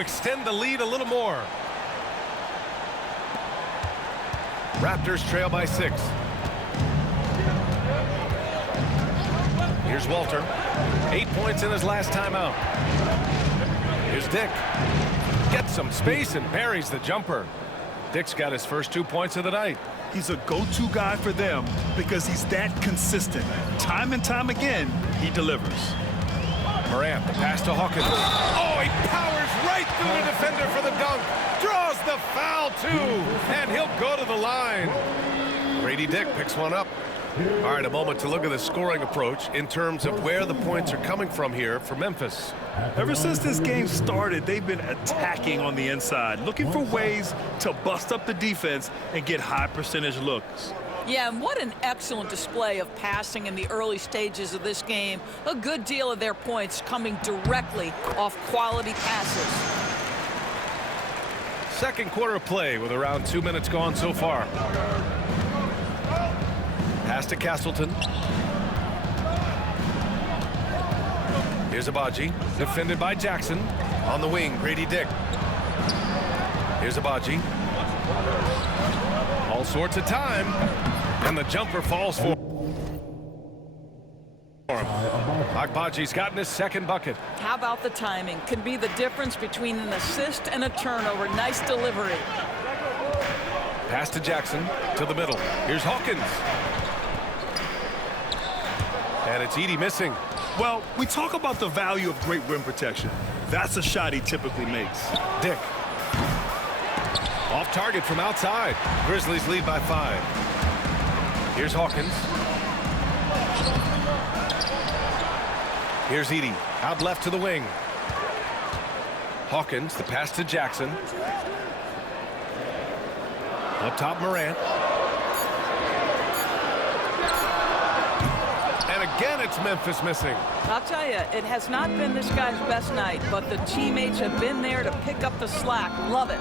extend the lead a little more. Raptors trail by 6. Here's Walter. 8 points in his last timeout. Here's Dick. Gets some space and buries the jumper. Dick's got his first 2 points of the night. He's a go-to guy for them because he's that consistent. Time and time again, he delivers. Morant, the pass to Hawkins. Oh, he powers right through the defender for the dunk. Draws the foul, too. And he'll go to the line. Grady Dick picks one up. All right, a moment to look at the scoring approach in terms of where the points are coming from here for Memphis. Ever since this game started, they've been attacking on the inside, looking for ways to bust up the defense and get high percentage looks. Yeah, and what an excellent display of passing in the early stages of this game. A good deal of their points coming directly off quality passes. Second quarter of play with around 2 minutes gone so far. Pass to Castleton. Here's Agbaji, defended by Jackson. On the wing, Grady Dick. Here's Agbaji. All sorts of time. And the jumper falls for him. Agbaji's gotten his second bucket. How about the timing? Can be the difference between an assist and a turnover. Nice delivery. Pass to Jackson, to the middle. Here's Hawkins. And it's Edey missing. Well, we talk about the value of great rim protection. That's a shot he typically makes. Dick. Off target from outside. Grizzlies lead by 5. Here's Hawkins. Here's Edey. Out left to the wing. Hawkins, the pass to Jackson. Up top, Morant. And again, it's Memphis missing. I'll tell you, it has not been this guy's best night, but the teammates have been there to pick up the slack. Love it.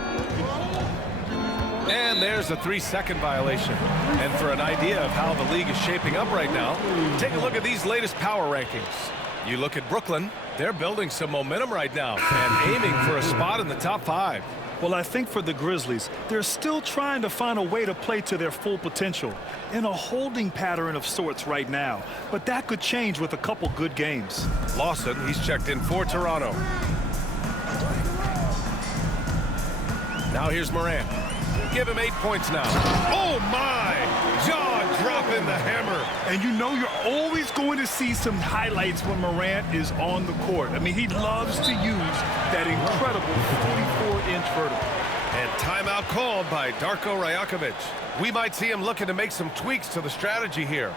And there's a 3-second violation. And for an idea of how the league is shaping up right now, take a look at these latest power rankings. You look at Brooklyn, they're building some momentum right now and aiming for a spot in the top 5. Well, I think for the Grizzlies, they're still trying to find a way to play to their full potential in a holding pattern of sorts right now. But that could change with a couple good games. Lawson, he's checked in for Toronto. Now here's Morant. Give him 8 points now. Oh, my! Jaw-dropping the hammer. And you know you're always going to see some highlights when Morant is on the court. I mean, he loves to use that incredible 44-inch vertical. And timeout called by Darko Rajakovic. We might see him looking to make some tweaks to the strategy here.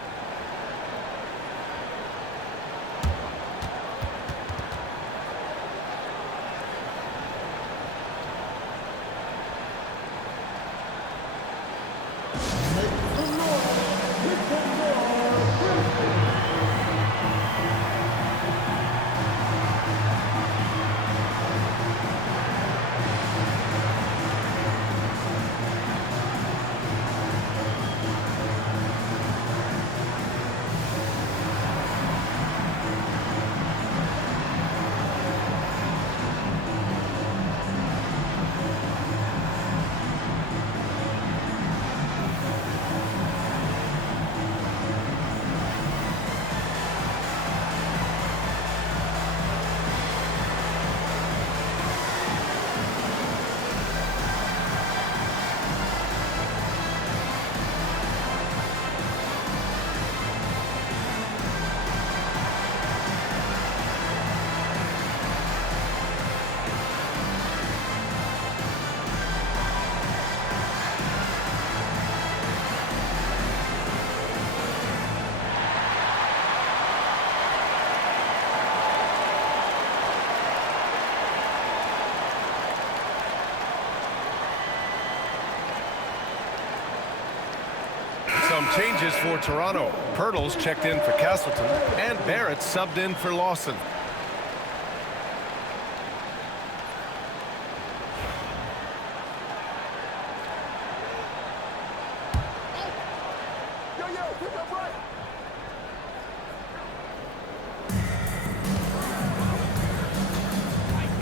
Some changes for Toronto. Pirtle's checked in for Castleton, and Barrett subbed in for Lawson.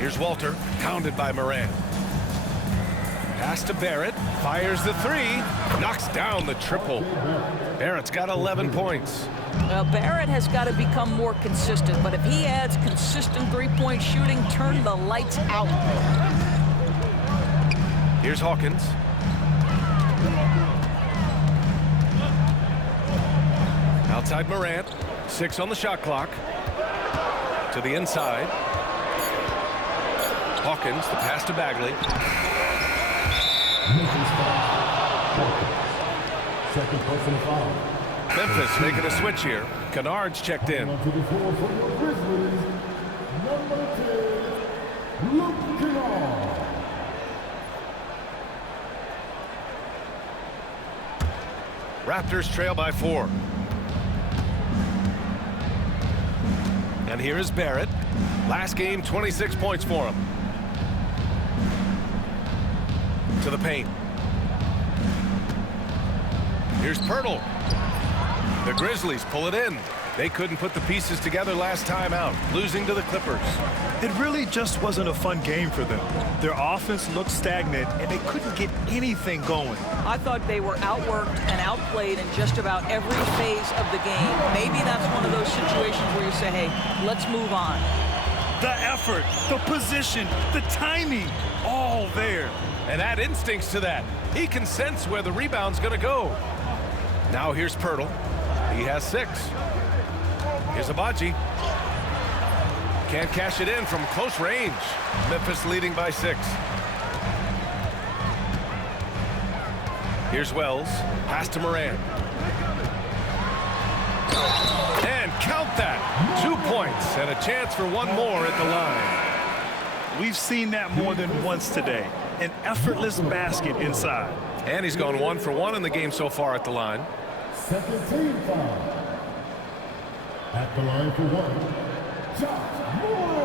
Here's Walter, pounded by Morant. Pass to Barrett, fires the three, knocks down the triple. Barrett's got 11 points. Well, Barrett has got to become more consistent, but if he adds consistent three-point shooting, turn the lights out. Here's Hawkins. Outside Morant, 6 on the shot clock. To the inside. Hawkins, the pass to Bagley. Second personal foul. Memphis making a switch here. Kennard's checked in. To the floor for your Grizzlies, number 10, Luke Kennard. Raptors trail by 4. And here is Barrett. Last game, 26 points for him. To the paint. Here's Pirtle. The Grizzlies pull it in. They couldn't put the pieces together last time out, losing to the Clippers. It really just wasn't a fun game for them. Their offense looked stagnant, and they couldn't get anything going. I thought they were outworked and outplayed in just about every phase of the game. Maybe that's one of those situations where you say, hey, let's move on. The effort, the position, the timing, all there. And add instincts to that. He can sense where the rebound's going to go. Now here's Pirtle. He has 6. Here's Abaji. Can't cash it in from close range. Memphis leading by 6. Here's Wells. Pass to Morant. And count that. 2 points and a chance for one more at the line. We've seen that more than once today. An effortless basket inside. And he's gone 1 for 1 in the game so far at the line. Second team foul. At the line for 1, Josh Moore.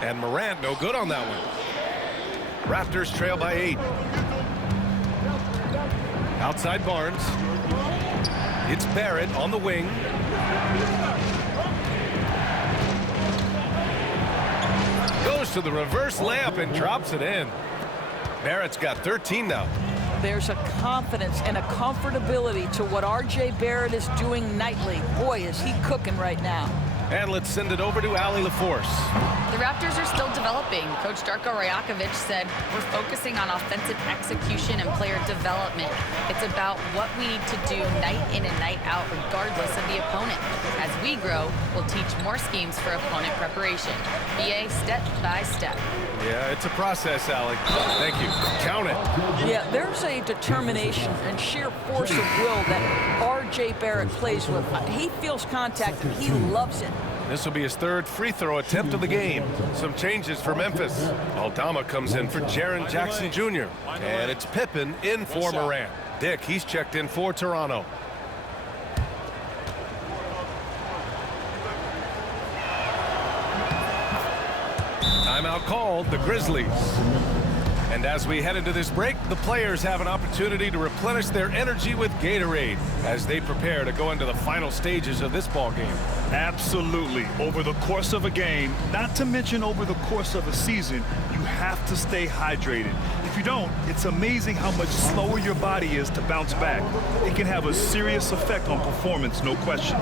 And Morant no good on that one. Raptors trail by 8. Outside Barnes. It's Barrett on the wing. Goes to the reverse layup and drops it in. Barrett's got 13 now. There's a confidence and a comfortability to what R.J. Barrett is doing nightly. Boy, is he cooking right now. And let's send it over to Allie LaForce. The Raptors are still developing. Coach Darko Rajakovic said, we're focusing on offensive execution and player development. It's about what we need to do night in and night out, regardless of the opponent. As we grow, we'll teach more schemes for opponent preparation. BA step by step. Yeah, it's a process, Allie. Thank you. Count it. Yeah, there's a determination and sheer force of will that R.J. Barrett plays with. He feels contact and he loves it. This will be his 3rd free throw attempt of the game. Some changes for Memphis. Aldama comes in for Jaren Jackson Jr. And it's Pippen in for Morant. Dick, he's checked in for Toronto. Timeout called, the Grizzlies. And as we head into this break, the players have an opportunity to replenish their energy with Gatorade as they prepare to go into the final stages of this ball game. Absolutely. Over the course of a game, not to mention over the course of a season, you have to stay hydrated. If you don't, it's amazing how much slower your body is to bounce back. It can have a serious effect on performance, no question.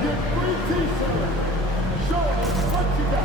Get free t-shirts. Show us what you got.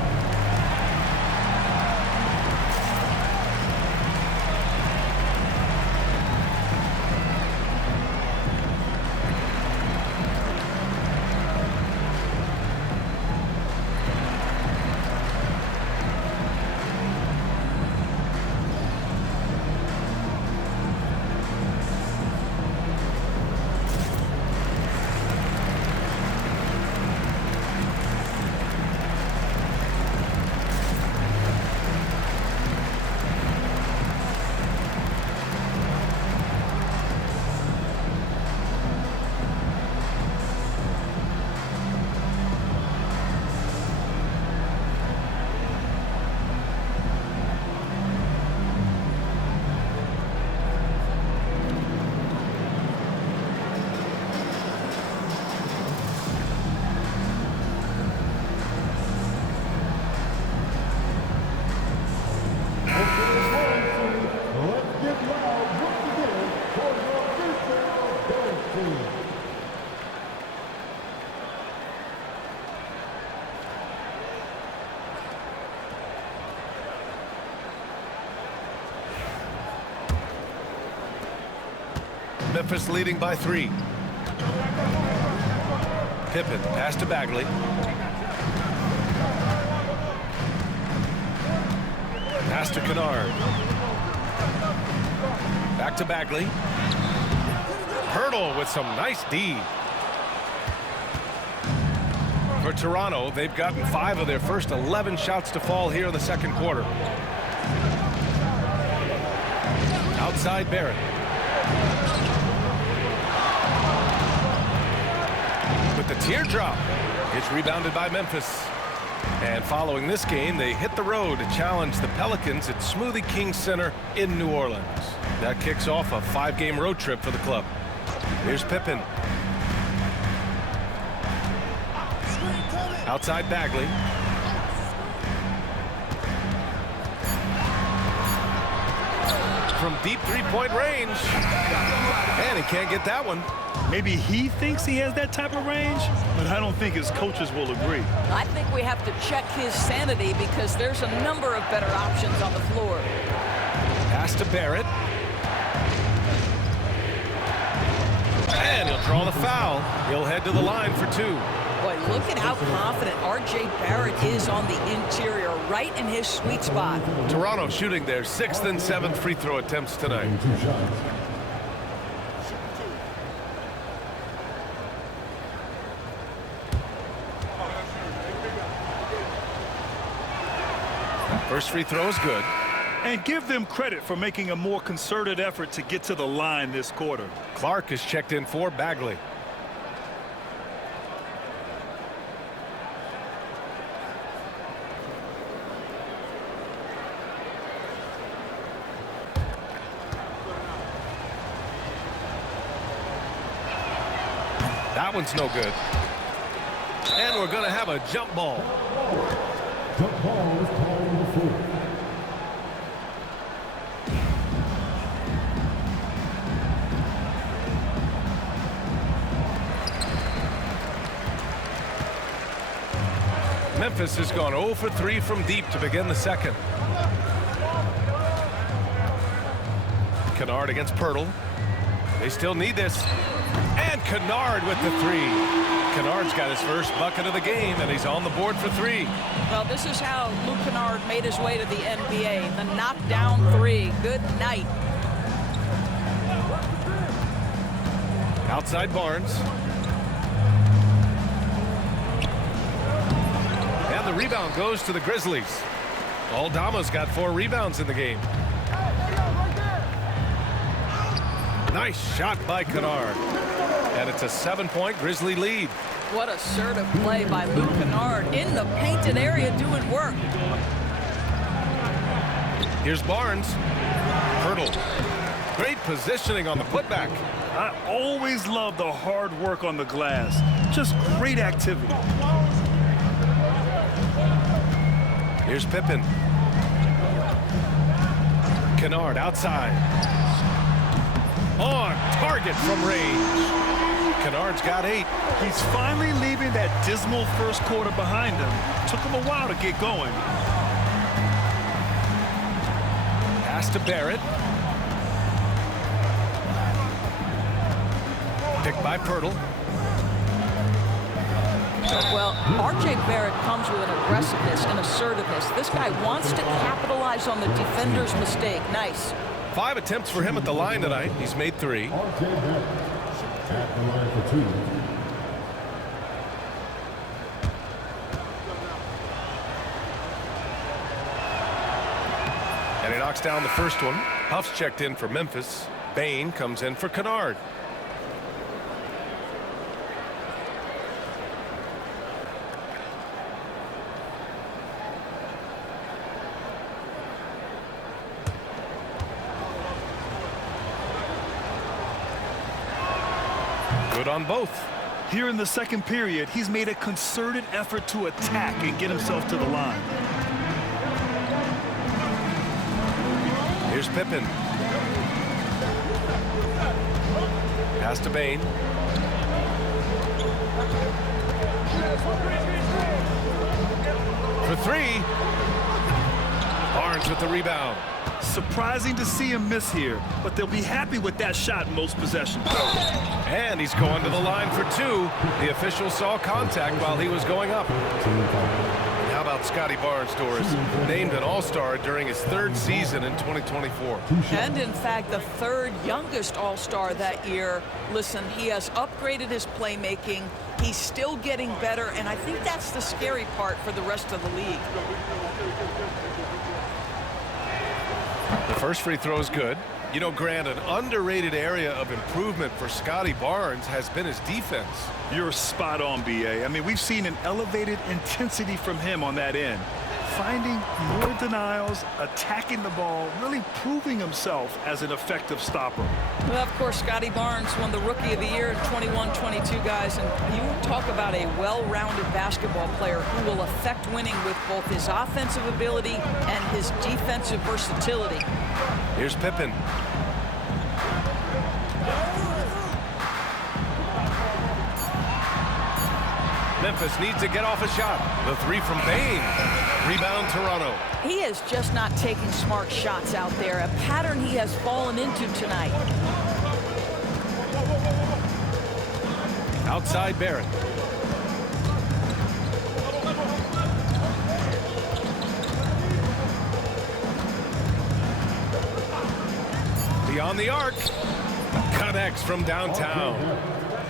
Memphis leading by 3. Pippen, pass to Bagley. Pass to Kennard. Back to Bagley. Hurdle with some nice D. For Toronto, they've gotten 5 of their first 11 shots to fall here in the second quarter. Outside Barrett. With the teardrop, it's rebounded by Memphis. And following this game, they hit the road to challenge the Pelicans at Smoothie King Center in New Orleans. That kicks off a 5-game road trip for the club. Here's Pippen. Outside Bagley. From deep three-point range. And he can't get that one. Maybe he thinks he has that type of range, but I don't think his coaches will agree. I think we have to check his sanity because there's a number of better options on the floor. Pass to Barrett. And he'll draw the foul. He'll head to the line for 2. Boy, look at how confident R.J. Barrett is on the interior, right in his sweet spot. Toronto shooting their 6th and 7th free throw attempts tonight. 2 shots. First free throw is good. And give them credit for making a more concerted effort to get to the line this quarter. Clark is checked in for Bagley. That one's no good. And we're going to have a jump ball. Jump ball is called on the floor. Memphis has gone 0 for 3 from deep to begin the second. Kennard against Pirtle. They still need this. And Kennard with the 3. Kennard's got his first bucket of the game, and he's on the board for 3. Well, this is how Luke Kennard made his way to the NBA. The knockdown 3. Good night. Outside Barnes. And the rebound goes to the Grizzlies. Aldama's got 4 rebounds in the game. Nice shot by Kennard. And it's a 7-point Grizzly lead. What assertive play by Luke Kennard in the painted area doing work. Here's Barnes. Pirtle. Great positioning on the putback. I always love the hard work on the glass. Just great activity. Here's Pippen. Kennard outside. On target from range. Kennard's got 8. He's finally leaving that dismal first quarter behind him. Took him a while to get going. Pass to Barrett. Picked by Pirtle. Well, R.J. Barrett comes with an aggressiveness and assertiveness. This guy wants to capitalize on the defender's mistake. Nice. 5 attempts for him at the line tonight. He's made 3. R.J. Barrett at the line for 2. And he knocks down the first one. Huff's checked in for Memphis. Bain comes in for Kennard. Good on both. Here in the second period, he's made a concerted effort to attack and get himself to the line. Here's Pippen. Pass to Bain. For 3. Barnes with the rebound. Surprising to see him miss here, but they'll be happy with that shot in most possessions. And he's going to the line for two. The official saw contact while he was going up. And how about Scotty Barnes, Doris? Named an All-Star during his third season in 2024. And in fact, the third youngest All-Star that year. Listen, he has upgraded his playmaking. He's still getting better, and I think that's the scary part for the rest of the league. The first free throw is good. You know, Grant, an underrated area of improvement for Scotty Barnes has been his defense. You're spot on, B.A. I mean, we've seen an elevated intensity from him on that end. Finding more denials, attacking the ball, really proving himself as an effective stopper. Well, of course, Scotty Barnes won the Rookie of the Year in 21-22, guys. And you talk about a well-rounded basketball player who will affect winning with both his offensive ability and his defensive versatility. Here's Pippen. Memphis needs to get off a shot. The three from Bane. Rebound, Toronto. He is just not taking smart shots out there, a pattern he has fallen into tonight. Outside Barrett. Beyond the arc. Connects from downtown.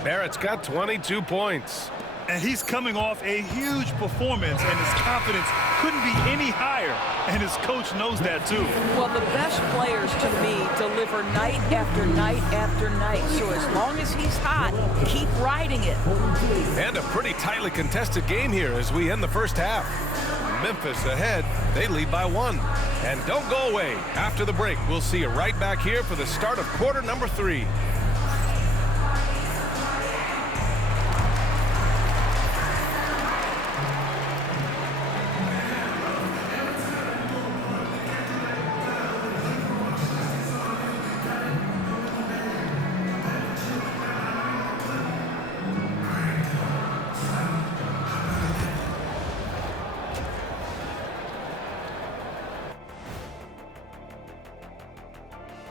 Barrett's got 22 points. And he's coming off a huge performance, and his confidence couldn't be any higher. And his coach knows that, too. Well, the best players, to me, deliver night after night after night. So as long as he's hot, keep riding it. And a pretty tightly contested game here as we end the first half. Memphis ahead. They lead by 1. And don't go away. After the break, we'll see you right back here for the start of quarter number 3.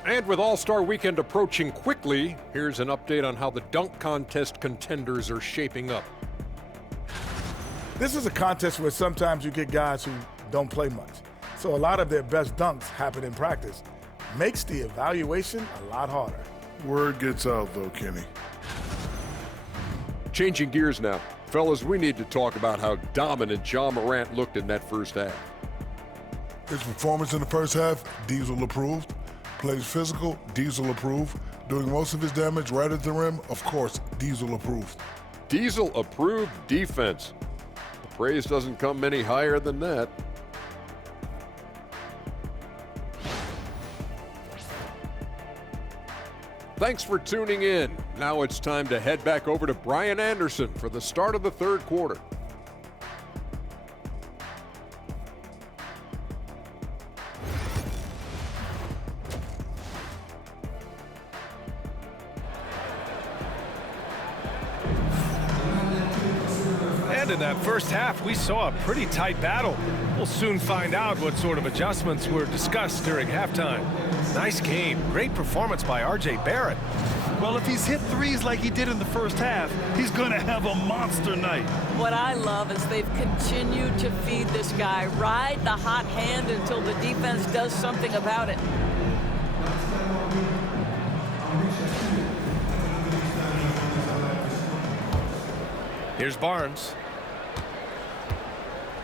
And with All-Star Weekend approaching quickly, here's an update on how the dunk contest contenders are shaping up. This is a contest where sometimes you get guys who don't play much. So a lot of their best dunks happen in practice. Makes the evaluation a lot harder. Word gets out, though, Kenny. Changing gears now. Fellas, we need to talk about how dominant Ja Morant looked in that first half. His performance in the first half, Diesel approved. Plays physical, Diesel approved. Doing most of his damage right at the rim, of course, Diesel approved. Diesel approved defense. The praise doesn't come any higher than that. Thanks for tuning in. Now it's time to head back over to Brian Anderson for the start of the third quarter. And in that first half, we saw a pretty tight battle. We'll soon find out what sort of adjustments were discussed during halftime. Nice game. Great performance by R.J. Barrett. Well, if he's hit threes like he did in the first half, he's going to have a monster night. What I love is they've continued to feed this guy. Ride the hot hand until the defense does something about it. Here's Barnes.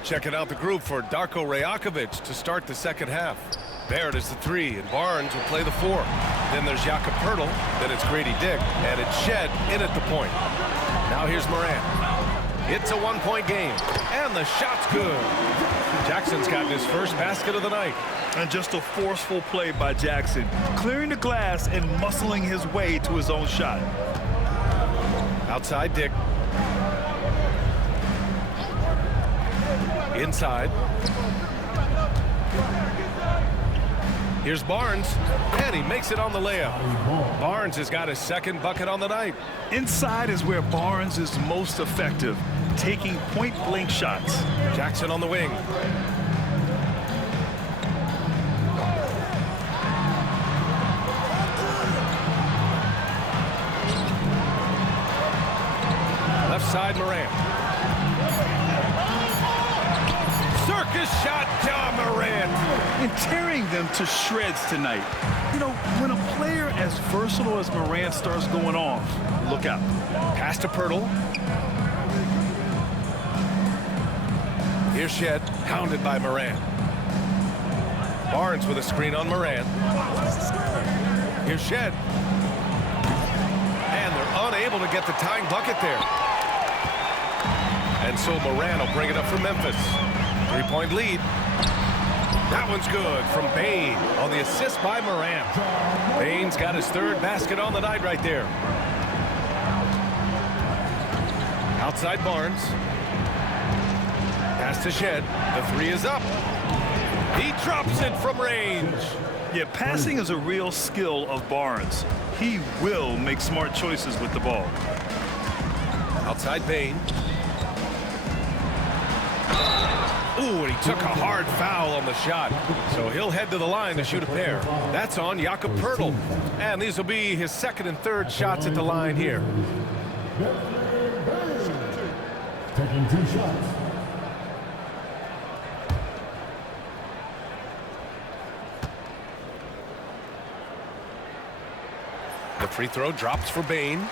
Checking out the group for Darko Rajakovic to start the second half. Barrett is the 3, and Barnes will play the 4. Then there's Jakob Poeltl, then it's Grady Dick, and it's Shed in at the point. Now here's Morant. It's a one-point game, and the shot's good. Jackson's gotten his first basket of the night. And just a forceful play by Jackson, clearing the glass and muscling his way to his own shot. Outside Dick. Inside. Here's Barnes, and he makes it on the layup. Barnes has got his second bucket on the night. Inside is where Barnes is most effective, taking point-blank shots. Jackson on the wing. side, Morant. Circus shot, Ja Morant. And tearing them to shreds tonight. You know, when a player as versatile as Morant starts going off, look out. Pass to Pirtle. Here's Shed, hounded by Morant. Barnes with a screen on Morant. Here's Shed. And they're unable to get the tying bucket there. And so Morant will bring it up for Memphis. 3-point lead. That one's good from Bane on the assist by Morant. Bane's got his third basket on the night right there. Outside Barnes. Pass to Shed. The three is up. He drops it from range. Yeah, passing is a real skill of Barnes. He will make smart choices with the ball. Outside Bane. Ooh, and he took a hard foul on the shot. So he'll head to the line to shoot a pair. That's on Jakob Poeltl. And these will be his second and third shots at the line here. Taking 2 shots. The free throw drops for Bane.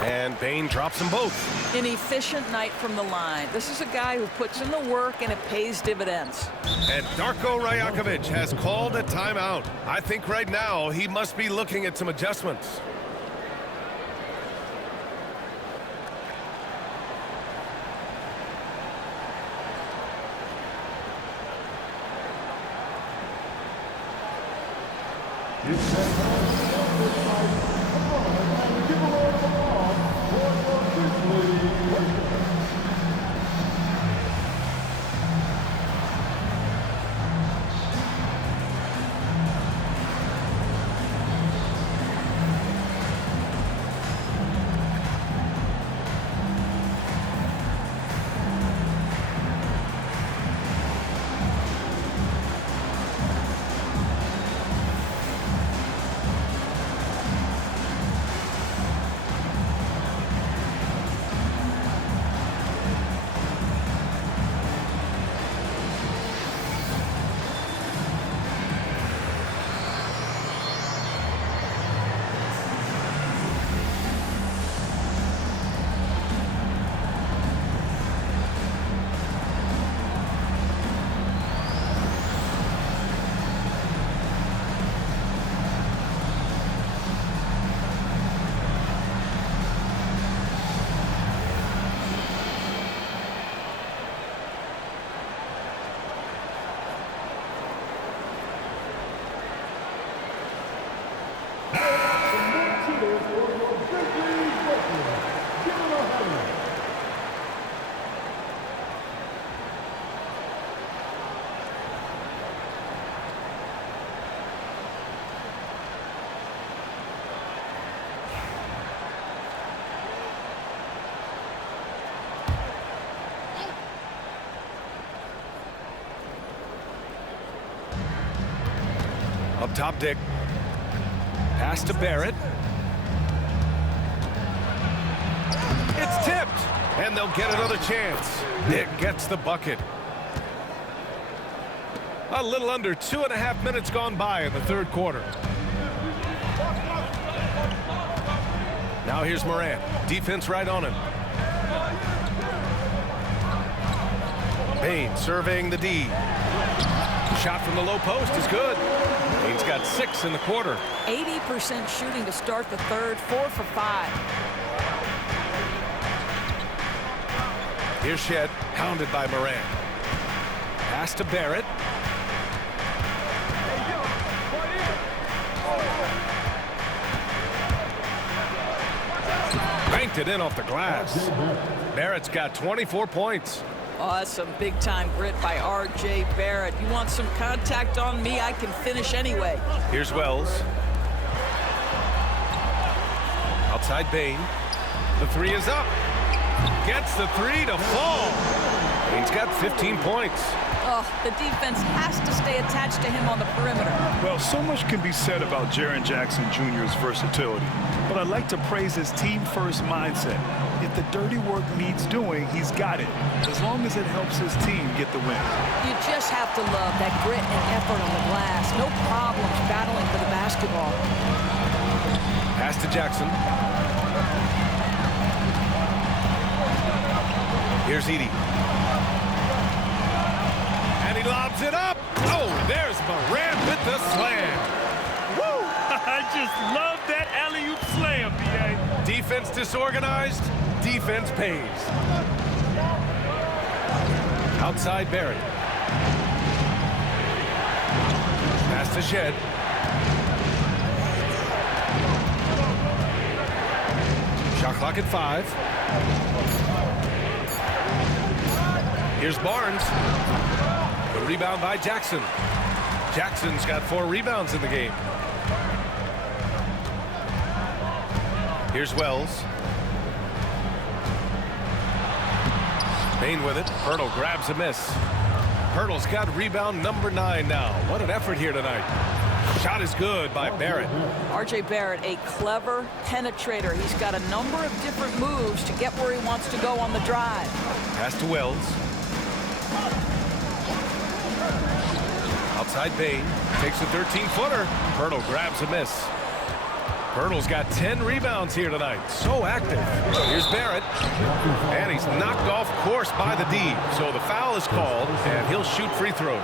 And Bane drops them both. An efficient night from the line. This is a guy who puts in the work and it pays dividends. And Darko Rajakovic has called a timeout. I think right now he must be looking at some adjustments. Up top, Dick. Pass to Barrett. It's tipped, and they'll get another chance. Dick gets the bucket. A little under 2.5 minutes gone by in the third quarter. Now here's Morant. Defense right on him. Bane surveying the D. Shot from the low post is good. Bane's got 6 in the quarter. 80% shooting to start the third, 4 for 5. Here's Shed, hounded by Morant. Pass to Barrett. Banked it in off the glass. Barrett's got 24 points. Oh, that's some big-time grit by R.J. Barrett. You want some contact on me, I can finish anyway. Here's Wells. Outside Bane. The three is up. Gets the three to fall. Payne's got 15 points. Oh, the defense has to stay attached to him on the perimeter. Well, so much can be said about Jaren Jackson Jr.'s versatility, but I'd like to praise his team-first mindset. If the dirty work needs doing, he's got it, as long as it helps his team get the win. You just have to love that grit and effort on the glass. No problems battling for the basketball. Pass to Jackson. Here's Edey. And he lobs it up. Oh, there's Morant with the slam. Woo! I just love that alley-oop slam, B.A. Defense disorganized. Defense pays. Outside Barrett. Pass to Shed. Shot clock at 5. Here's Barnes. The rebound by Jackson. Jackson's got 4 rebounds in the game. Here's Wells. Payne with it. Pirtle grabs a miss. Pirtle's got rebound number 9 now. What an effort here tonight. Shot is good by Barrett. R.J. Barrett, a clever penetrator. He's got a number of different moves to get where he wants to go on the drive. Pass to Wells. Outside Payne. Takes a 13-footer. Pirtle grabs a miss. Pirtle's got 10 rebounds here tonight. So active. Here's Barrett. And he's knocked off course by the D. So the foul is called, and he'll shoot free throws.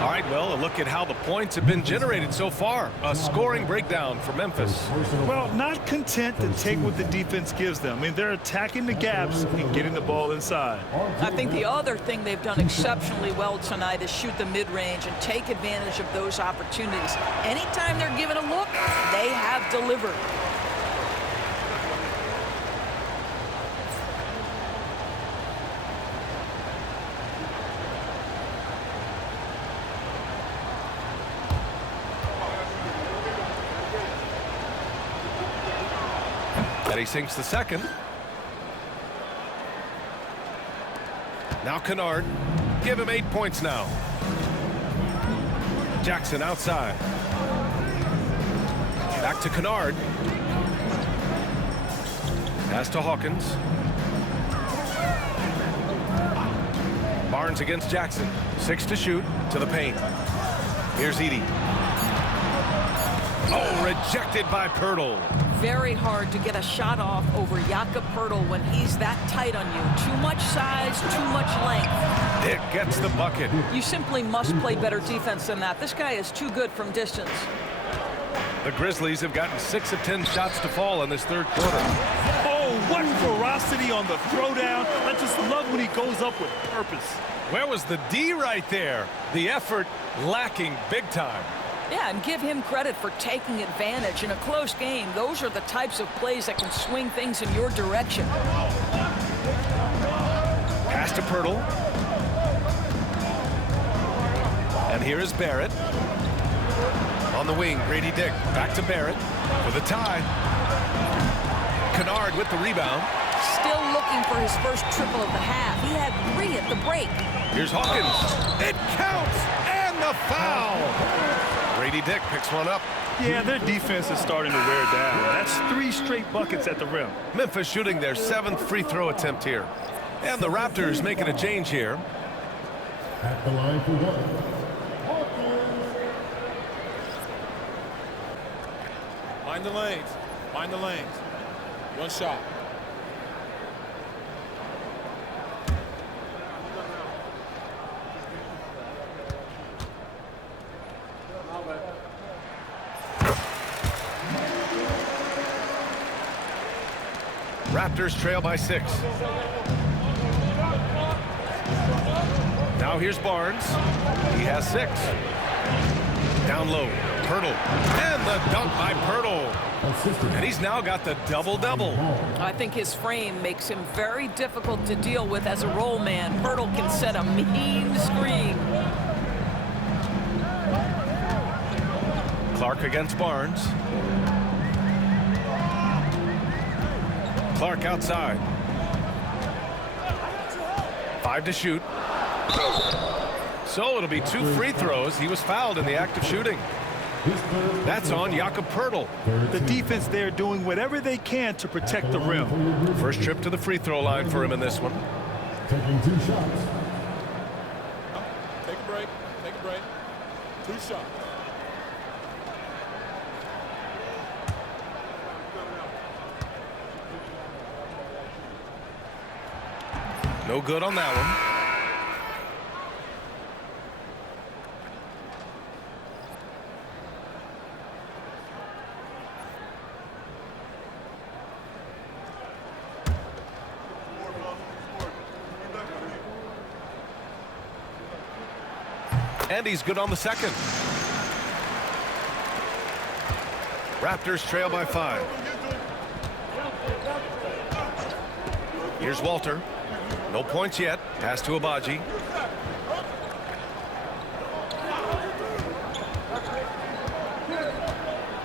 All right, well, a look at how the points have been generated so far. A scoring breakdown for Memphis. Well, not content to take what the defense gives them. I mean, they're attacking the gaps and getting the ball inside. I think the other thing they've done exceptionally well tonight is shoot the mid-range and take advantage of those opportunities. Anytime they're given a look, they have delivered. And he sinks the second. Now Kennard. Give him 8 points now. Jackson outside. Back to Kennard. Pass to Hawkins. Barnes against Jackson. 6 to shoot to the paint. Here's Edey. Oh, rejected by Pirtle. Very hard to get a shot off over Jakob Pirtle when he's that tight on you. Too much size, too much length. Dick gets the bucket. You simply must play better defense than that. This guy is too good from distance. The Grizzlies have gotten 6 of 10 shots to fall in this third quarter. Oh, what ferocity on the throwdown. I just love when he goes up with purpose. Where was the D right there? The effort lacking big time. Yeah, and give him credit for taking advantage. In a close game, those are the types of plays that can swing things in your direction. Pass to Pirtle. And here is Barrett. On the wing, Grady Dick. Back to Barrett for the tie. Kennard with the rebound. Still looking for his first triple of the half. He had 3 at the break. Here's Hawkins. It counts! And the foul! Grady Dick picks one up. Yeah, their defense is starting to wear down. That's 3 straight buckets at the rim. Memphis shooting their 7th free throw attempt here. And the Raptors making a change here. At the line for one. Mind the lanes. Mind the lanes. One shot. Raptors trail by 6. Now here's Barnes. He has 6. Down low. Pirtle. And the dunk by Pirtle. And he's now got the double-double. I think his frame makes him very difficult to deal with as a roll man. Pirtle can set a mean screen. Clark against Barnes. Clark outside. 5 to shoot. So it'll be 2 free throws. He was fouled in the act of shooting. That's on Jakob Poeltl. The defense there doing whatever they can to protect the rim. First trip to the free throw line for him in this one. Taking 2 shots. Take a break. Take a break. 2 shots. No good on that one. And he's good on the second. Raptors trail by 5. Here's Walter. No points yet. Pass to Agbaji.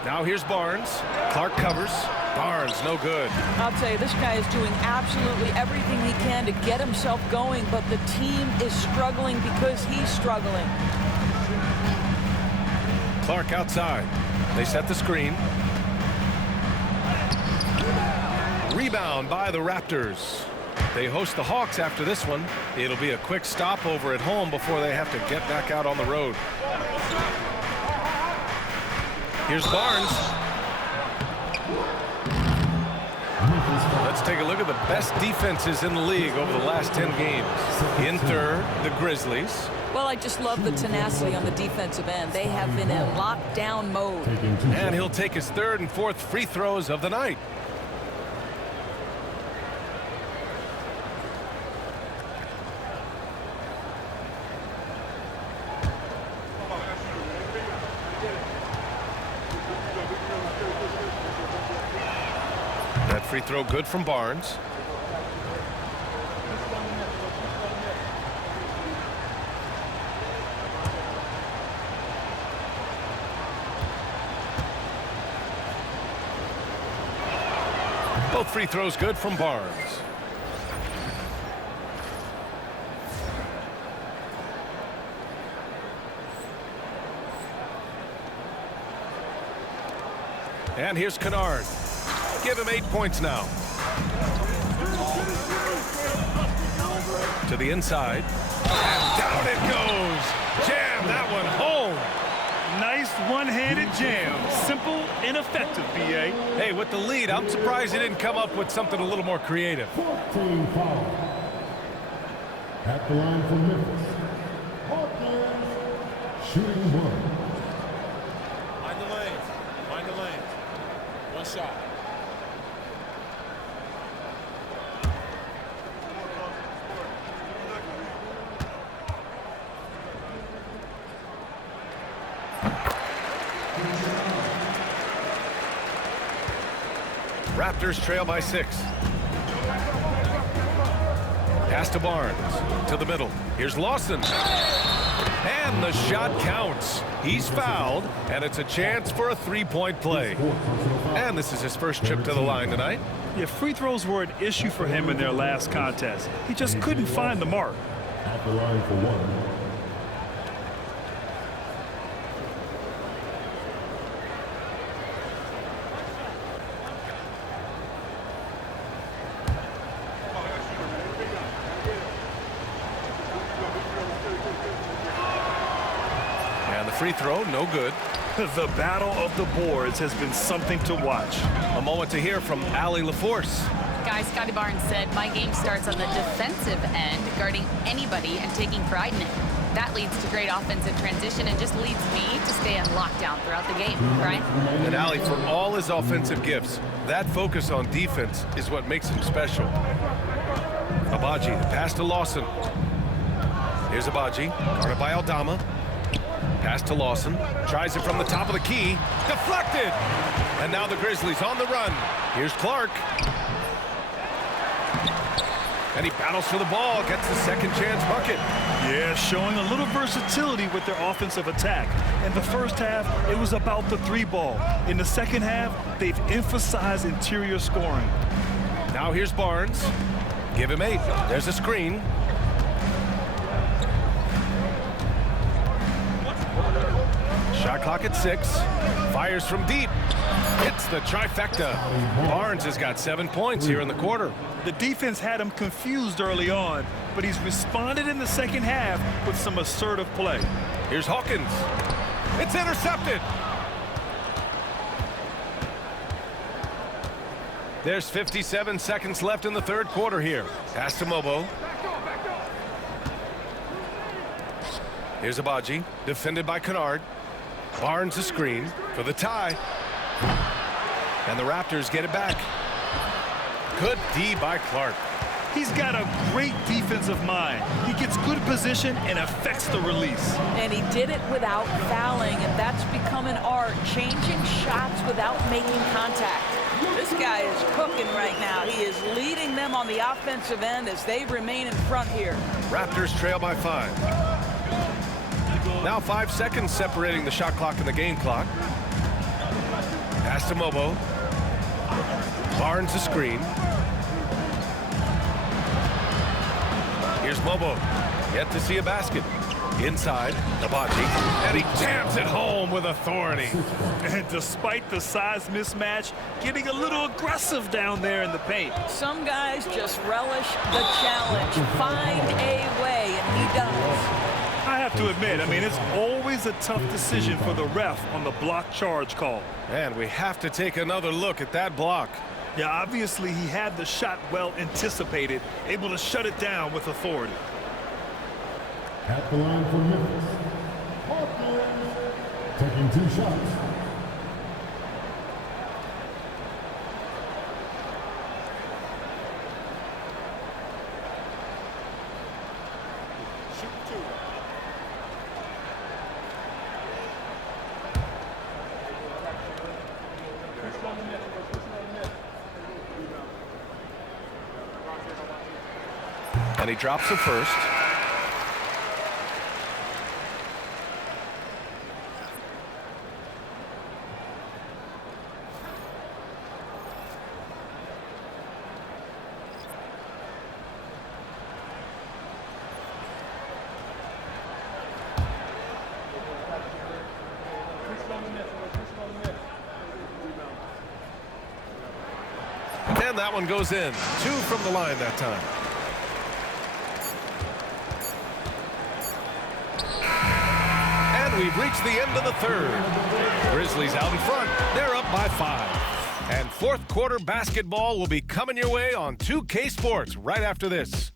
Now here's Barnes. Clark covers. Barnes, no good. I'll tell you, this guy is doing absolutely everything he can to get himself going, but the team is struggling because he's struggling. Clark outside. They set the screen. Rebound by the Raptors. They host the Hawks after this one. It'll be a quick stopover at home before they have to get back out on the road. Here's Barnes. Let's take a look at the best defenses in the league over the last 10 games. In third, the Grizzlies. Well, I just love the tenacity on the defensive end. They have been in lockdown mode. And he'll take his 3rd and 4th free throws of the night. That free throw good from Barnes. Both free throws good from Barnes. And here's Kennard. Give him 8 points now. To the inside. And down it goes. Jam that one home. Nice one-handed jam. Simple and effective, B.A. Hey, with the lead, I'm surprised he didn't come up with something a little more creative. 14 foul. At the line for Memphis. Hawkins shooting 1. Mind the lanes. Mind the lanes. 1 shot. Raptors trail by 6. Pass to Barnes. To the middle. Here's Lawson. And the shot counts. He's fouled, and it's a chance for a 3-point play. And this is his first trip to the line tonight. Yeah, free throws were an issue for him in their last contest. He just couldn't find the mark. At the line for 1. Free throw, no good. The battle of the boards has been something to watch. A moment to hear from Allie LaForce. Guys, Scotty Barnes said, my game starts on the defensive end, guarding anybody and taking pride in it. That leads to great offensive transition and just leads me to stay in lockdown throughout the game. Brian? And Allie, for all his offensive gifts, that focus on defense is what makes him special. Agbaji, the pass to Lawson. Here's Agbaji, guarded by Aldama. Pass to Lawson. Tries it from the top of the key. Deflected! And now the Grizzlies on the run. Here's Clark. And he battles for the ball, gets the second chance bucket. Yeah, showing a little versatility with their offensive attack. In the first half, it was about the 3-ball. In the second half, they've emphasized interior scoring. Now here's Barnes. Give him 8. There's a screen. clock at 6. Fires from deep. Hits the trifecta. Barnes has got 7 points here in the quarter. The defense had him confused early on, but he's responded in the second half with some assertive play. Here's Hawkins. It's intercepted. There's 57 seconds left in the third quarter here. Pass to Mobo. Here's Abaji, defended by Kennard. Barnes a screen for the tie. And the Raptors get it back. Good D by Clark. He's got a great defensive mind. He gets good position and affects the release. And he did it without fouling, and that's become an art, changing shots without making contact. This guy is cooking right now. He is leading them on the offensive end as they remain in front here. Raptors trail by 5. Now 5 seconds separating the shot clock and the game clock. Pass to Mobo. Barnes a screen. Here's Mobo. Yet to see a basket. Inside, Abaji. And he jams it home with authority. And despite the size mismatch, getting a little aggressive down there in the paint. Some guys just relish the challenge. Find a way, and he does. I have to admit, it's always a tough decision for the ref on the block charge call. And we have to take another look at that block. Yeah, obviously he had the shot well anticipated, able to shut it down with authority. At the line for Memphis, Hawkins, taking 2 shots. And he drops it first. And that one goes in. 2 from the line that time. And we've reached the end of the third. Grizzlies out in front. They're up by 5. And fourth quarter basketball will be coming your way on 2K Sports right after this.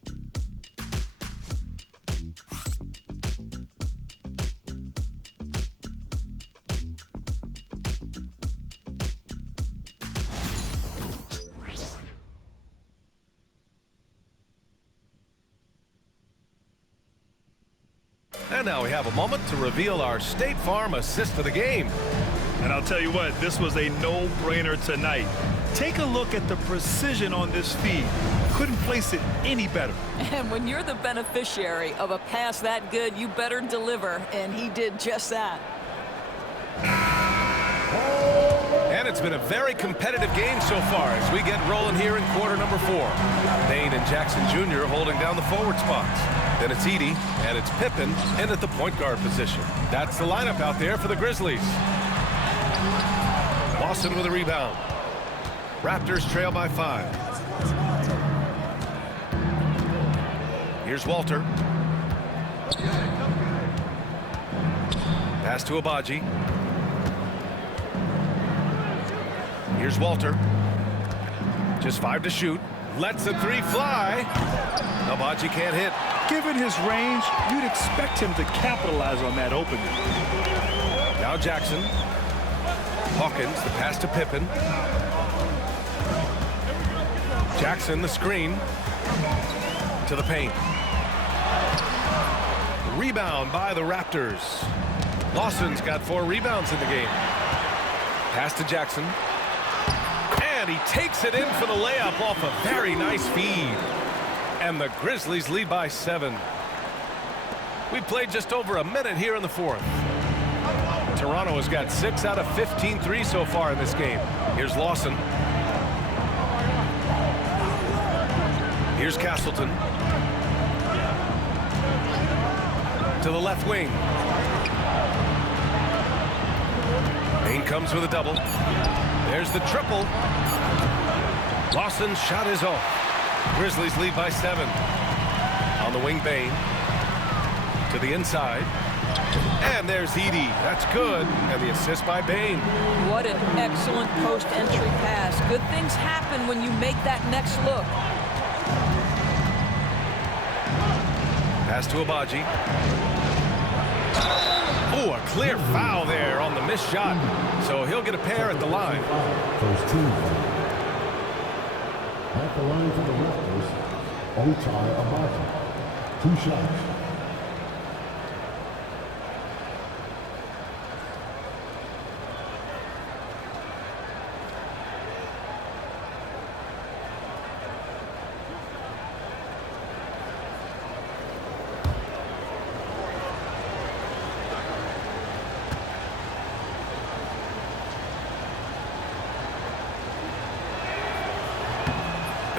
And now we have a moment to reveal our State Farm assist of the game. And I'll tell you what, this was a no-brainer tonight. Take a look at the precision on this feed. Couldn't place it any better. And when you're the beneficiary of a pass that good, you better deliver, and he did just that. And it's been a very competitive game so far as we get rolling here in quarter number 4. Bain and Jackson Jr. holding down the forward spots. Then it's Edey, and it's Pippen in at the point guard position. That's the lineup out there for the Grizzlies. Lawson with a rebound. Raptors trail by 5. Here's Walter. Pass to Abaji. Here's Walter. Just 5 to shoot. Lets the 3 fly. Abaji can't hit. Given his range, you'd expect him to capitalize on that opening. Now Jackson. Hawkins, the pass to Pippen. Jackson, the screen. To the paint. Rebound by the Raptors. Lawson's got 4 rebounds in the game. Pass to Jackson. And he takes it in for the layup off a very nice feed. And the Grizzlies lead by 7. We played just over a minute here in the fourth. Toronto has got 6 out of 15 threes so far in this game. Here's Lawson. Here's Castleton. To the left wing. Bane comes with a double. There's the triple. Lawson's shot is off. Grizzlies lead by 7. On the wing, Bane. To the inside. And there's Edey. That's good. And the assist by Bane. What an excellent post-entry pass. Good things happen when you make that next look. Pass to Agbaji. Oh, a clear foul there on the missed shot. So he'll get a pair at the line. First team. At the line for the Raptors, Ochai Agbaji. 2 shots.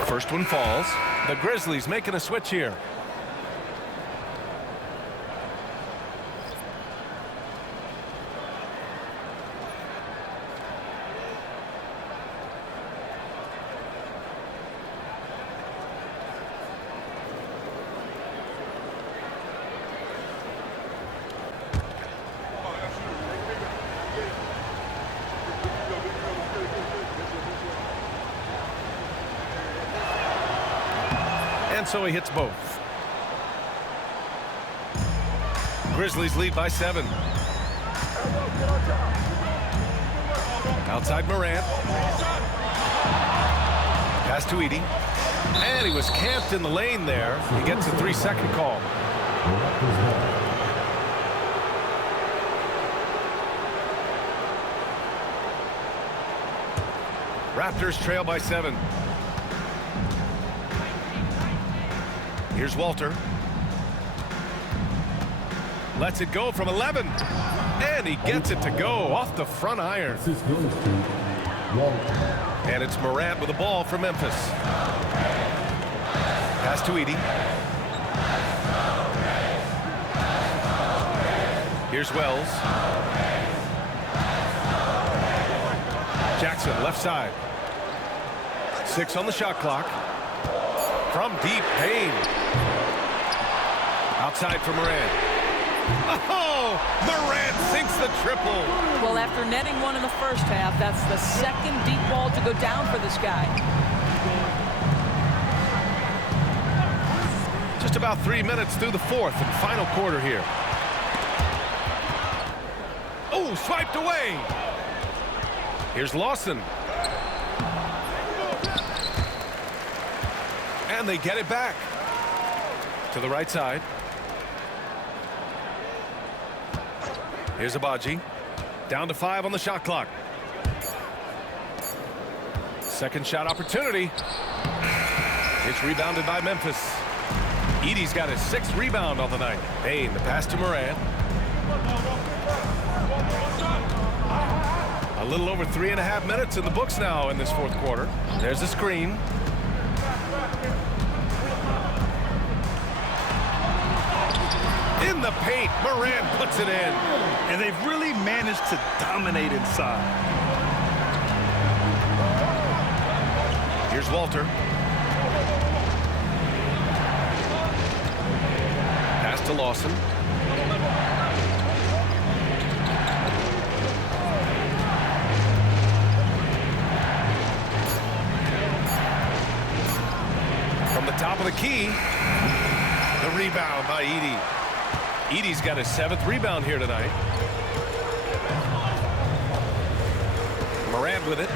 First one falls. The Grizzlies making a switch here. And so he hits both. Grizzlies lead by 7. Outside Morant. Pass to Edey. And he was camped in the lane there. He gets a 3-second call. Raptors trail by 7. Here's Walter. Lets it go from 11. And he gets it to go off the front iron. And it's Morant with the ball for Memphis. Pass to Edey. Here's Wells. Jackson, left side. 6 on the shot clock. From deep, Bane. Outside for Morant. Oh, Morant sinks the triple. Well, after netting one in the first half, that's the second deep ball to go down for this guy. Just about 3 minutes through the fourth and final quarter here. Oh, swiped away. Here's Lawson. And they get it back. To the right side. Here's Agbaji. Down to 5 on the shot clock. Second shot opportunity. It's rebounded by Memphis. Edey's got his 6th rebound on the night. Bane, the pass to Morant. A little over 3.5 minutes in the books now in this fourth quarter. There's a screen. In the paint, Morant puts it in. And they've really managed to dominate inside. Here's Walter. Pass to Lawson. From the top of the key, the rebound by Edey. Edey's got his 7th rebound here tonight. Morant with it.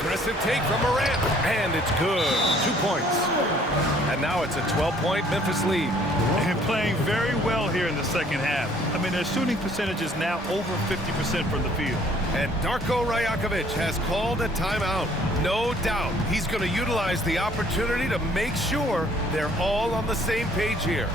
Aggressive take from Morant. And it's good. 2 points. And now it's a 12-point Memphis lead. And playing very well here in the second half. I mean, their shooting percentage is now over 50% from the field. And Darko Rajakovic has called a timeout. No doubt he's going to utilize the opportunity to make sure they're all on the same page here.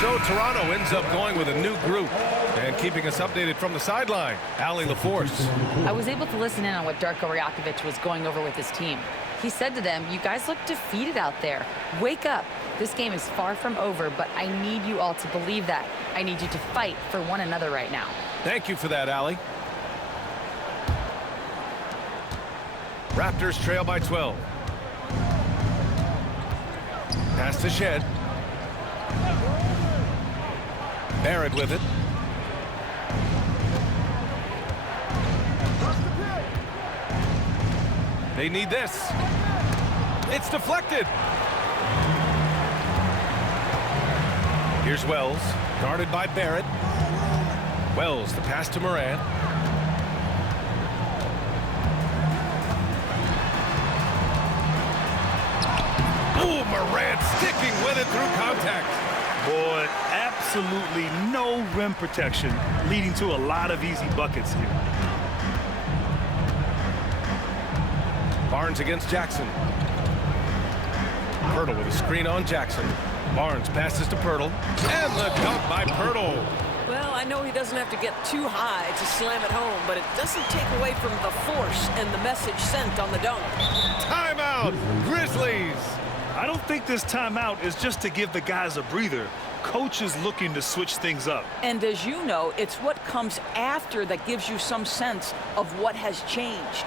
So Toronto ends up going with a new group. And keeping us updated from the sideline, Allie LaForce. I was able to listen in on what Darko Rajakovic was going over with his team. He said to them, "You guys look defeated out there. Wake up. This game is far from over, but I need you all to believe that. I need you to fight for one another right now." Thank you for that, Allie. Raptors trail by 12. Pass to Shed. Barrett with it. They need this. It's deflected. Here's Wells, guarded by Barrett. Wells, the pass to Morant. Ooh, Morant sticking with it through contact. Boy, absolutely no rim protection, leading to a lot of easy buckets here. Barnes against Jackson. Pirtle with a screen on Jackson. Barnes passes to Pirtle. And the dunk by Pirtle. Well, I know he doesn't have to get too high to slam it home, but it doesn't take away from the force and the message sent on the dunk. Timeout, Grizzlies. I don't think this timeout is just to give the guys a breather. Coach is looking to switch things up. And as you know, it's what comes after that gives you some sense of what has changed.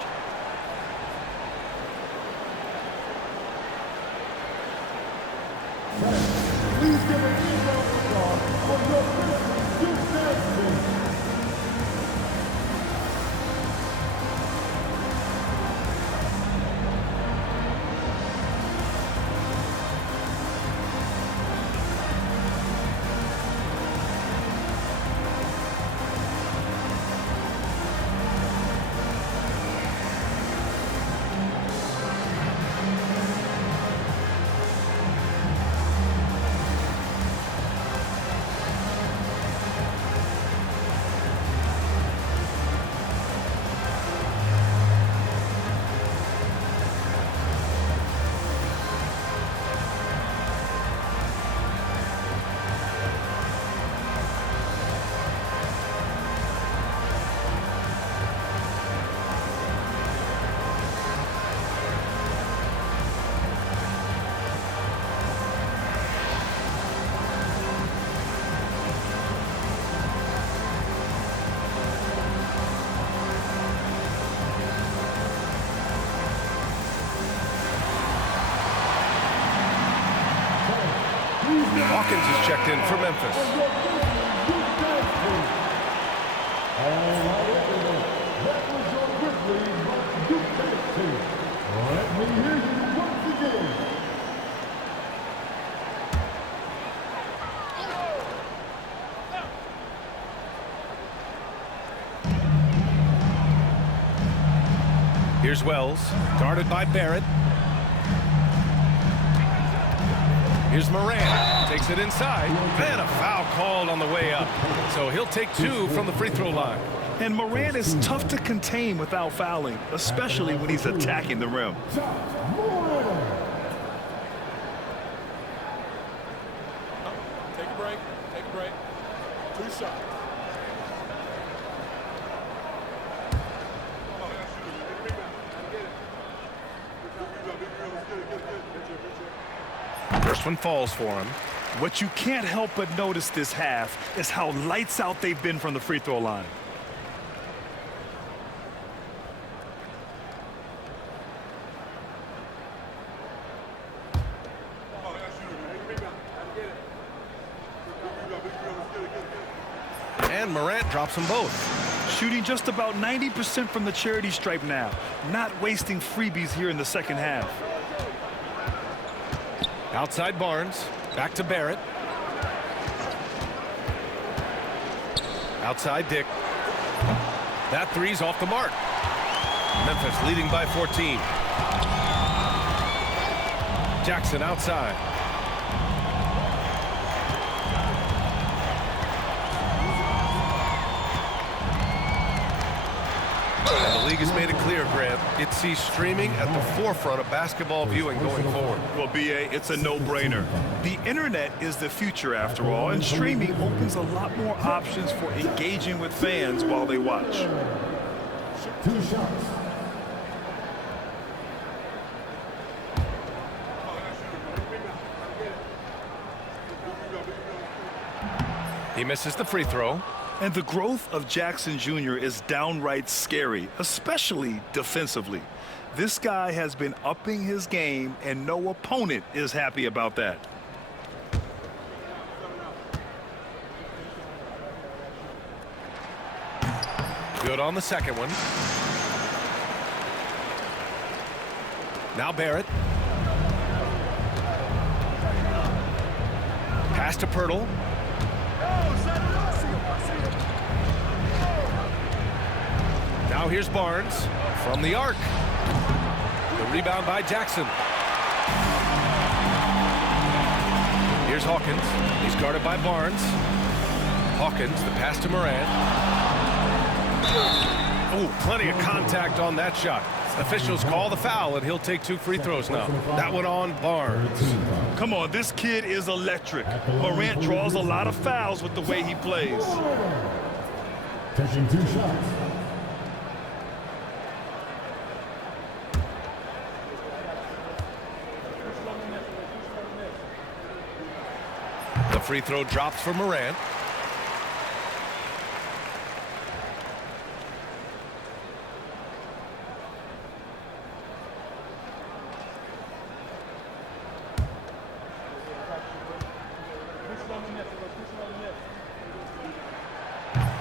Please give a round of applause for your Christmas Youth Dance Team. Hawkins is checked in for Memphis. All right, everyone. That was your Grizzlies Youth Dance Team. Let me hear you once again. Here's Wells, guarded by Barrett. Here's Morant, takes it inside, and a foul called on the way up. So he'll take two from the free throw line. And Morant is tough to contain without fouling, especially when he's attacking the rim. Take a break. Take a break. 2 shots. First one falls for him. What you can't help but notice this half is how lights out they've been from the free throw line. And Morant drops them both. Shooting just about 90% from the charity stripe now. Not wasting freebies here in the second half. Outside Barnes, back to Barrett. Outside Dick. That three's off the mark. Memphis leading by 14. Jackson outside. And the league has made it clear, Grant, it sees streaming at the forefront of basketball viewing going forward. Well, B.A., it's a no-brainer. The internet is the future, after all, and streaming opens a lot more options for engaging with fans while they watch. 2 shots. He misses the free throw. And the growth of Jackson Jr. is downright scary, especially defensively. This guy has been upping his game, and no opponent is happy about that. Good on the second one. Now Barrett. Pass to Pirtle. Now here's Barnes from the arc. The rebound by Jackson. Here's Hawkins. He's guarded by Barnes. Hawkins, the pass to Morant. Oh, plenty of contact on that shot. Officials call the foul, and he'll take 2 free throws now. That one on Barnes. Come on, this kid is electric. Morant draws a lot of fouls with the way he plays. Taking 2 shots. The free throw drops for Morant.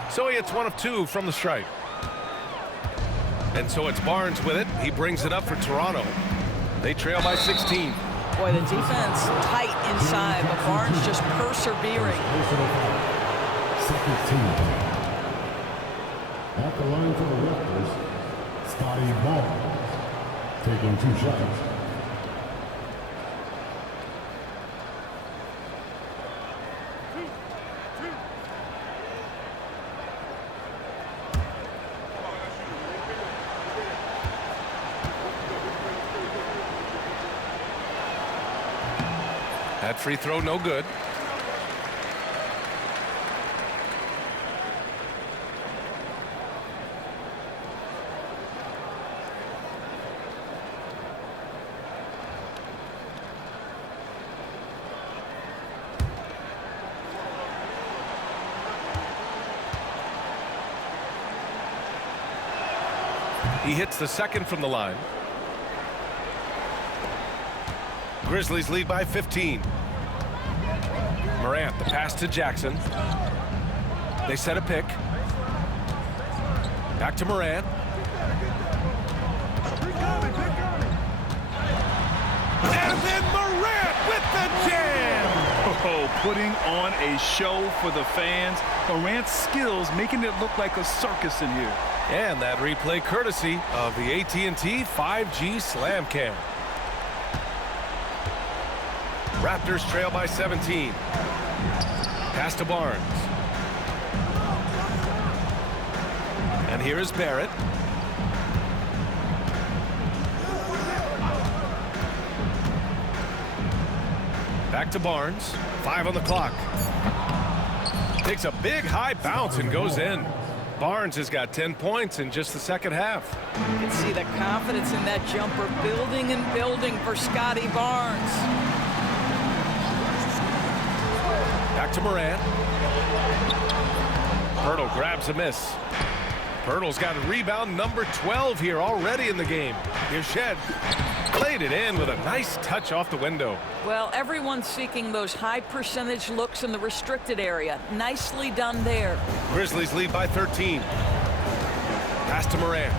So he hits 1 of 2 from the stripe. And so it's Barnes with it. He brings it up for Toronto. They trail by 16. Boy, the defense tight inside, but Barnes just persevering. Second team. At the line for the Raptors, Scotty Barnes, taking 2 shots. That free throw no good. He hits the second from the line. Grizzlies lead by 15. Morant, the pass to Jackson. They set a pick. Back to Morant. And then Morant with the jam! Oh, putting on a show for the fans. Morant's skills making it look like a circus in here. And that replay courtesy of the AT&T 5G Slam Cam. Raptors trail by 17. Pass to Barnes. And here is Barrett. Back to Barnes. 5 on the clock. Takes a big high bounce and goes in. Barnes has got 10 points in just the second half. You can see the confidence in that jumper building and building for Scotty Barnes. Back to Morant. Pirtle grabs a miss. Pirtle's got a rebound number 12 here already in the game. Here's Shed. Played it in with a nice touch off the window. Well, everyone's seeking those high percentage looks in the restricted area. Nicely done there. Grizzlies lead by 13. Pass to Morant.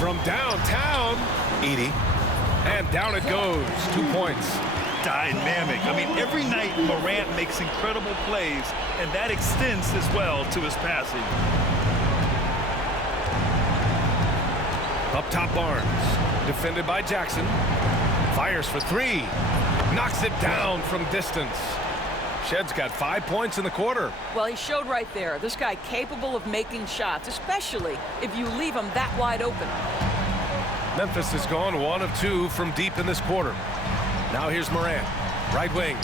From downtown, Edey. And down it goes. 2 points. Dynamic. I mean, every night Morant makes incredible plays, and that extends as well to his passing. Up top Barnes. Defended by Jackson. Fires for 3. Knocks it down from distance. Shedd's got 5 points in the quarter. Well, he showed right there. This guy capable of making shots, especially if you leave him that wide open. Memphis has gone 1 of 2 from deep in this quarter. Now here's Morant, right wing.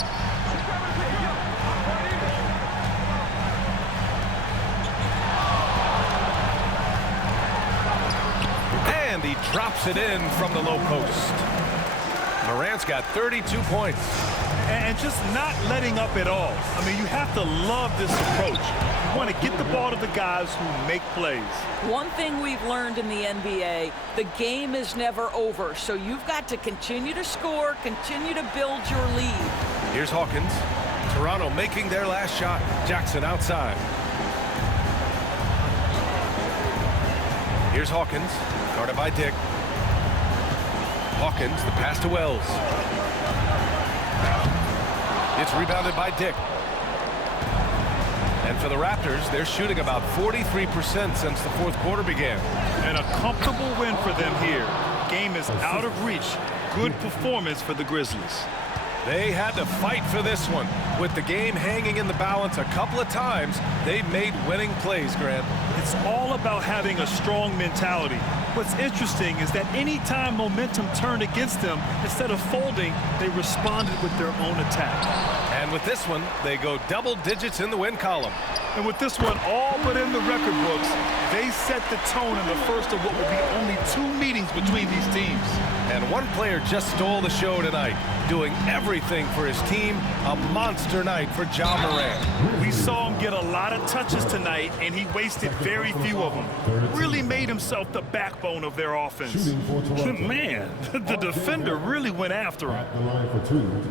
And he drops it in from the low post. Morant's got 32 points. And just not letting up at all. I mean, you have to love this approach. You want to get the ball to the guys who make plays. One thing we've learned in the NBA, the game is never over. So you've got to continue to score, continue to build your lead. Here's Hawkins. Toronto making their last shot. Jackson outside. Here's Hawkins, guarded by Dick. Hawkins, the pass to Wells. It's rebounded by Dick. And for the Raptors, they're shooting about 43% since the fourth quarter began. And a comfortable win for them here. Game is out of reach. Good performance for the Grizzlies. They had to fight for this one. With the game hanging in the balance a couple of times, they made winning plays, Grant. It's all about having a strong mentality. What's interesting is that anytime momentum turned against them, instead of folding, they responded with their own attack. And with this one, they go double digits in the win column. And with this one all but in the record books, they set the tone in the first of what will be only 2 meetings between these teams. And one player just stole the show tonight, doing everything for his team. A monster night for Ja Morant. We saw him get a lot of touches tonight, and he wasted very few of them. Really made himself the backbone of their offense. Man, the defender really went after him. At the line for 2.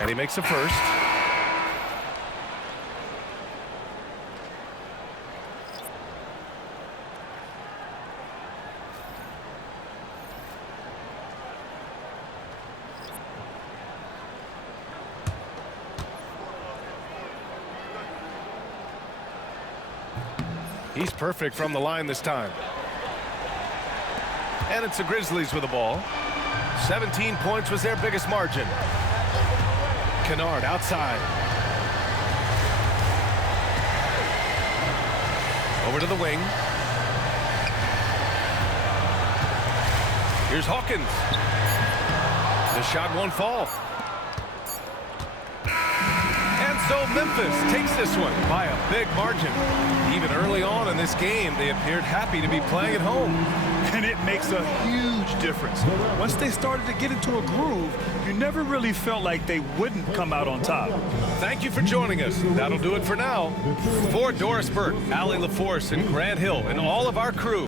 And he makes a first. He's perfect from the line this time. And it's the Grizzlies with the ball. 17 points was their biggest margin. Kennard outside. Over to the wing. Here's Hawkins. The shot won't fall. And so Memphis takes this one by a big margin. Even early on in this game, they appeared happy to be playing at home. And it makes a huge difference. Once they started to get into a groove, you never really felt like they wouldn't come out on top. Thank you for joining us. That'll do it for now. For Doris Burke, Allie LaForce, and Grant Hill, and all of our crew.